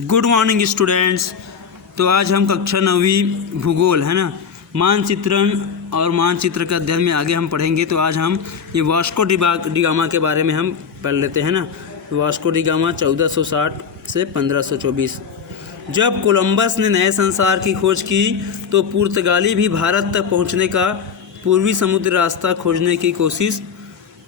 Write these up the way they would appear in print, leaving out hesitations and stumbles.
Good morning students. तो आज हम कक्षा 9वीं भूगोल है ना, मानचित्रण और मानचित्र के अध्ययन में आगे हम पढ़ेंगे। तो आज हम ये वास्को डी गामा के बारे में हम पढ़ लेते हैं ना। वास्को डी गामा 1460 से 1524। जब कोलंबस ने नए संसार की खोज की तो पुर्तगाली भी भारत तक पहुंचने का पूर्वी समुद्र रास्ता खोजने की कोशिश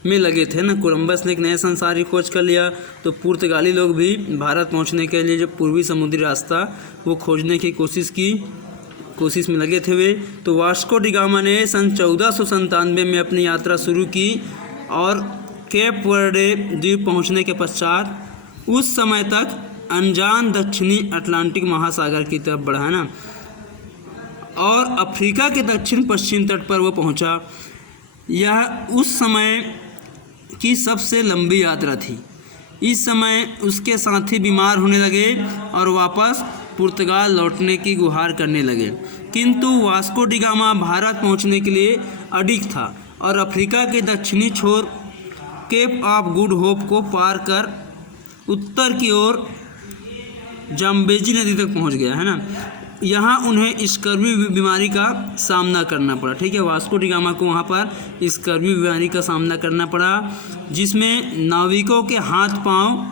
में लगे थे ना। कोलंबस ने एक नए संसार की खोज कर लिया तो पुर्तगाली लोग भी भारत पहुंचने के लिए जो पूर्वी समुद्री रास्ता वो खोजने की कोशिश में लगे थे वे। तो वास्को डी गामा ने सन 1497 में अपनी यात्रा शुरू की और केप वर्डे द्वीप पहुंचने के पश्चात उस समय तक अनजान दक्षिणी अटलांटिक महासागर की तरफ बढ़ा ना, और अफ्रीका के दक्षिण पश्चिम तट पर वो पहुंचा। यह उस समय की सबसे लंबी यात्रा थी। इस समय उसके साथी बीमार होने लगे और वापस पुर्तगाल लौटने की गुहार करने लगे, किंतु वास्को डी गामा भारत पहुंचने के लिए अडिग था और अफ्रीका के दक्षिणी छोर केप ऑफ गुड होप को पार कर उत्तर की ओर जाम्बेजी नदी तक पहुंच गया है ना। यहाँ उन्हें स्कर्वी बीमारी का सामना करना पड़ा। ठीक है, वास्को डी गामा को वहाँ पर स्कर्वी बीमारी का सामना करना पड़ा, जिसमें नाविकों के हाथ पांव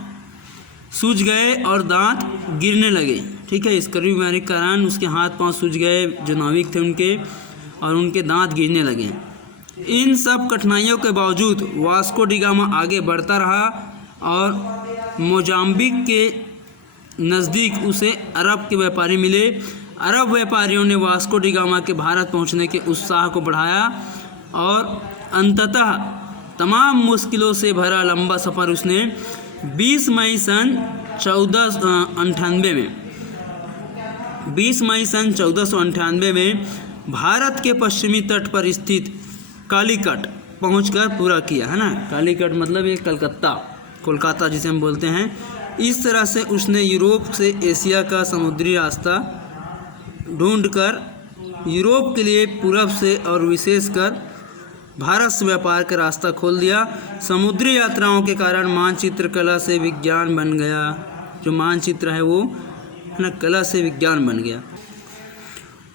सूज गए और दांत गिरने लगे। ठीक है, स्कर्वी बीमारी के कारण उसके हाथ पांव सूज गए जो नाविक थे उनके, और उनके दांत गिरने लगे। इन सब कठिनाइयों के बावजूद वास्को डी गामा आगे बढ़ता रहा और मोजाम्बिक के नज़दीक उसे अरब के व्यापारी मिले। अरब व्यापारियों ने वास्को डी गामा के भारत पहुंचने के उत्साह को बढ़ाया और अंततः तमाम मुश्किलों से भरा लंबा सफ़र उसने 20 मई सन 1498 में भारत के पश्चिमी तट पर स्थित कालीकट पहुंचकर पूरा किया है ना। कालीकट मतलब ये कोलकाता जिसे हम बोलते हैं। इस तरह से उसने यूरोप से एशिया का समुद्री रास्ता ढूंढकर यूरोप के लिए पूरब से और विशेषकर भारत से व्यापार का रास्ता खोल दिया। समुद्री यात्राओं के कारण मानचित्र कला से विज्ञान बन गया। जो मानचित्र है वो है ना, कला से विज्ञान बन गया।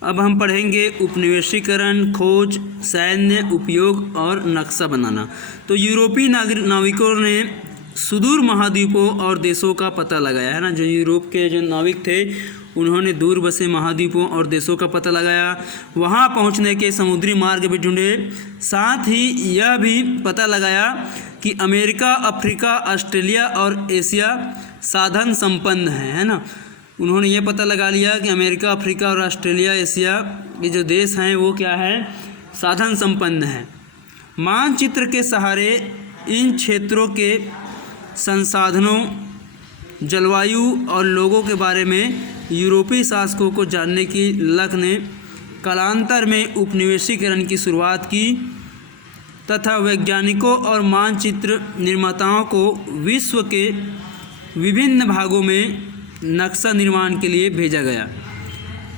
अब हम पढ़ेंगे उपनिवेशीकरण, खोज, सैन्य उपयोग और नक्शा बनाना। तो यूरोपीय नाविकों ने सुदूर महाद्वीपों और देशों का पता लगाया है ना। जो यूरोप के जो नाविक थे उन्होंने दूर बसे महाद्वीपों और देशों का पता लगाया, वहां पहुंचने के समुद्री मार्ग भी ढूंढे। साथ ही यह भी पता लगाया कि अमेरिका, अफ्रीका, ऑस्ट्रेलिया और एशिया साधन संपन्न है ना। उन्होंने ये पता लगा लिया कि अमेरिका, अफ्रीका और ऑस्ट्रेलिया, एशिया के जो देश हैं वो क्या है, साधन संपन्न हैं। मानचित्र के सहारे इन क्षेत्रों के संसाधनों, जलवायु और लोगों के बारे में यूरोपीय शासकों को जानने की लक ने कालांतर में उपनिवेशीकरण की शुरुआत की तथा वैज्ञानिकों और मानचित्र निर्माताओं को विश्व के विभिन्न भागों में नक्शा निर्माण के लिए भेजा गया।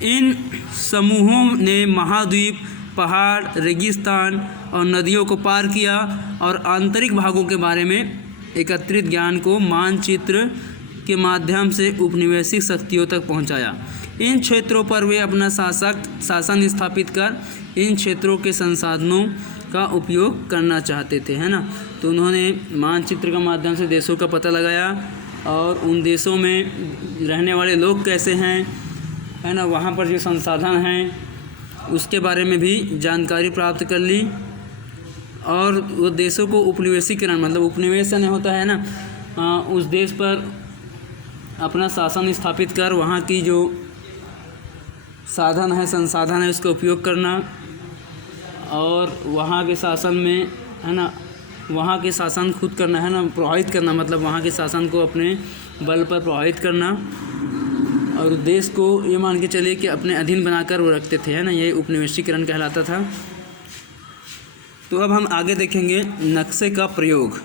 इन समूहों ने महाद्वीप, पहाड़, रेगिस्तान और नदियों को पार किया और आंतरिक भागों के बारे में एकत्रित ज्ञान को मानचित्र के माध्यम से उपनिवेशिक शक्तियों तक पहुंचाया। इन क्षेत्रों पर वे अपना शासन स्थापित कर इन क्षेत्रों के संसाधनों का उपयोग करना चाहते थे है ना। तो उन्होंने मानचित्र के माध्यम से देशों का पता लगाया और उन देशों में रहने वाले लोग कैसे हैं है ना, वहाँ पर जो संसाधन हैं उसके बारे में भी जानकारी प्राप्त कर ली। और वो देशों को उपनिवेशीकरण मतलब उपनिवेशन होता है ना, उस देश पर अपना शासन स्थापित कर वहाँ की जो साधन है, संसाधन है, उसका उपयोग करना और वहाँ के शासन में है ना, वहाँ के शासन खुद करना है ना, प्रभावित करना, मतलब वहाँ के शासन को अपने बल पर प्रभावित करना और देश को ये मान के चलिए कि अपने अधीन बनाकर वो रखते थे है ना। ये उपनिवेशीकरण कहलाता था। तो अब हम आगे देखेंगे नक्शे का प्रयोग।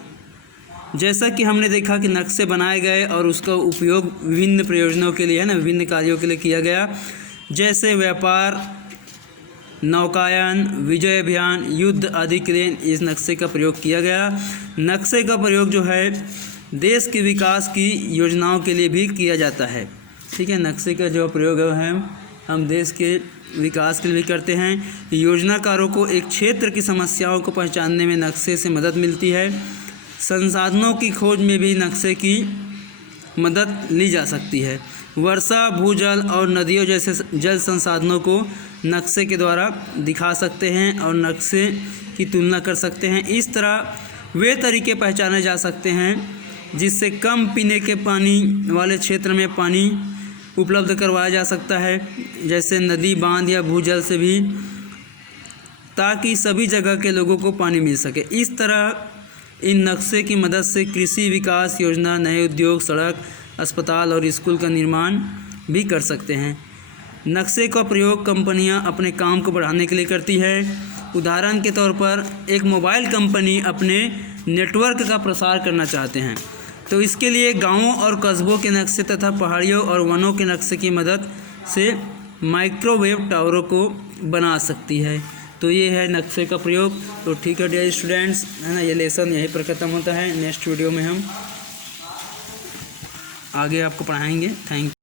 जैसा कि हमने देखा कि नक्शे बनाए गए और उसका उपयोग विभिन्न प्रयोजनों के लिए है ना, विभिन्न कार्यों के लिए किया गया, जैसे व्यापार, नौकायन, विजय अभियान, युद्ध आदि के लिए इस नक्शे का प्रयोग किया गया। नक्शे का प्रयोग जो है देश के विकास की योजनाओं के लिए भी किया जाता है। ठीक है। नक्शे का जो प्रयोग है हम देश के विकास के लिए भी करते हैं। योजनाकारों को एक क्षेत्र की समस्याओं को पहचानने में नक्शे से मदद मिलती है। संसाधनों की खोज में भी नक्शे की मदद ली जा सकती है। वर्षा, भूजल और नदियों जैसे जल संसाधनों को नक्शे के द्वारा दिखा सकते हैं और नक्शे की तुलना कर सकते हैं। इस तरह वे तरीके पहचाने जा सकते हैं जिससे कम पीने के पानी वाले क्षेत्र में पानी उपलब्ध करवाया जा सकता है, जैसे नदी, बांध या भूजल से भी, ताकि सभी जगह के लोगों को पानी मिल सके। इस तरह इन नक्शे की मदद से कृषि विकास योजना, नए उद्योग, सड़क, अस्पताल और स्कूल का निर्माण भी कर सकते हैं। नक्शे का प्रयोग कंपनियां अपने काम को बढ़ाने के लिए करती है। उदाहरण के तौर पर एक मोबाइल कंपनी अपने नेटवर्क का प्रसार करना चाहते हैं तो इसके लिए गांवों और कस्बों के नक्शे तथा पहाड़ियों और वनों के नक्शे की मदद से माइक्रोवेव टावरों को बना सकती है। तो ये है नक्शे का प्रयोग। तो ठीक है डियर स्टूडेंट्स, है ना, ये लेसन यहीं पर ख़त्म होता है। नेक्स्ट वीडियो में हम आगे आपको पढ़ाएंगे। Thank you.